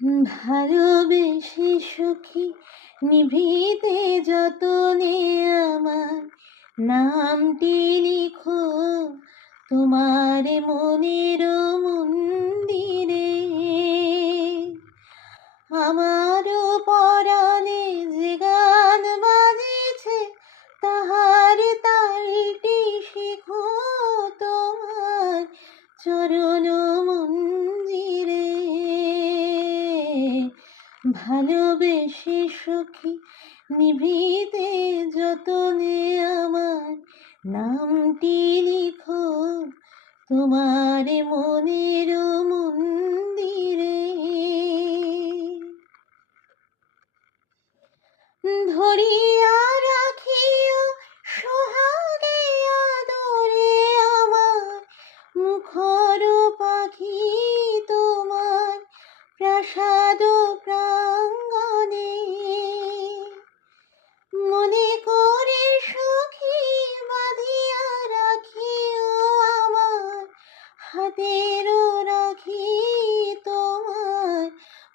ভালোবেসে সখী নিভৃতে যতনে আমার নামটি লিখো তোমার মনের মন্দিরে। আমারও পরাণে যে গান বাজিছে তাহার তালটি শিখো তোমার চরণ মন্দিরে। ভালোবেসে সখী নিভৃতে যতনে আমার নামটি লিখো তোমার মনের মন্দিরে। ধরিয়া রাখিও সোহাগে আদরে আমার মুখর পাখি তোমার প্রাসাদ প্রাঙ্গণে। মনে করে সখী বাঁধিয়া রাখিও আমার হাতেরও রাখি তোমার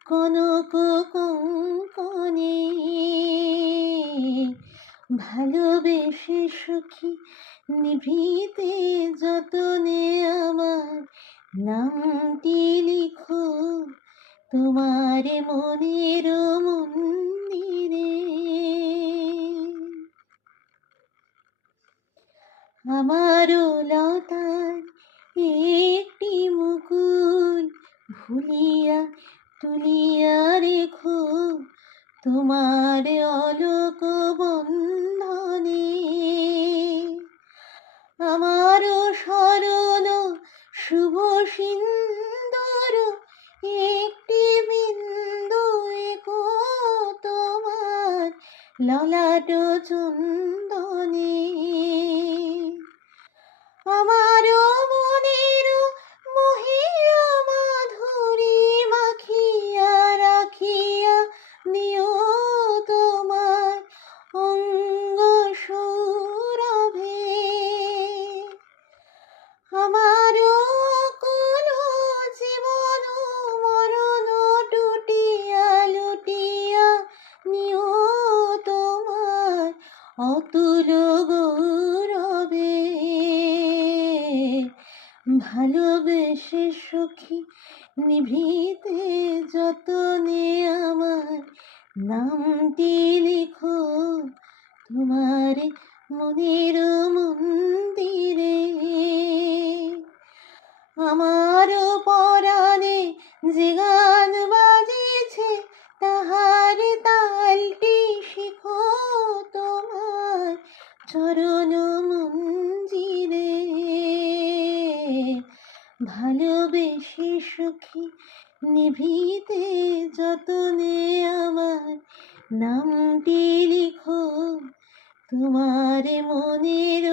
কনক কঙ্কণে। ভালোবেসে সখী নিভৃতে যতনে আমার নামটি লিখো তোমার মনের মন্দিরে। আমারও লতার একটি মুকুল ভুলিয়া তুলিয়া রেখো তোমার অলোক বন্ধনে। আমারও স্মরণ শুভ সিন্দুর একটি বিন্দু এঁকো তোমার ললাট চন্দনে। আমারও মনের মোহের মাধুরী মাখিয়া রাখিয়া নিও তোমার অঙ্গ সৌরভে। আমারও কুল জীবন মরণ টুটিয়া লুটিয়া নিও তোমার অতুল গৌরবে। ভালোবেসে সখী নিভৃতে যতনে আমার নামটি লিখো তোমার মনের মন্দিরে। আমার পরাণে যে গান বাজিছে তাহার তালটি শিখো তোমার চরণ মঞ্জিরে। ভালোবেসে সখী নিভৃতে যতনে আমার নামটি লিখো তোমার মনের